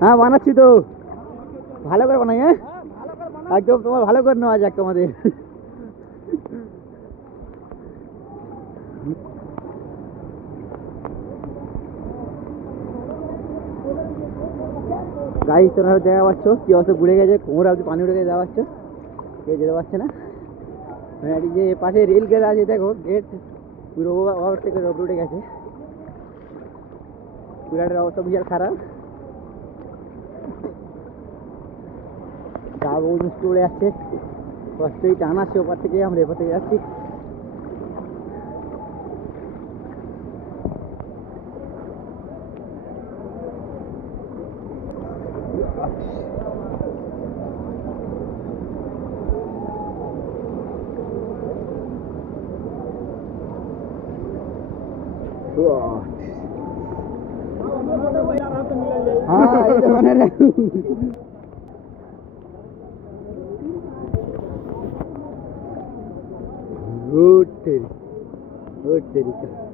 হ্যাঁ বানাচ্ছি তো, ভালো করে বানাই। হ্যাঁ একদম তোমার ভালো করে নেওয়া যাক তোমাদের। গাইস তোমরা দেখা পাচ্ছ কি অবস্থা, ঘুরে গেছে কোমরে অব্দি পানি উঠে গেছে, দেখা পাচ্ছ কেউ যেতে পারছে না। যে পাশে রেল গেট আছে দেখো, গেট পুরো ওভার থেকে রোড উঠে গেছে, পুরাটার অবস্থা বিশাল খারাপ। গা বউ মিষ্টি উড়ে যাচ্ছে, কষ্টই টান আসছে ওপার থেকে, আমরা এপার থেকে যাচ্ছি। हाँ ये तो बने रहे। गुड तेरी का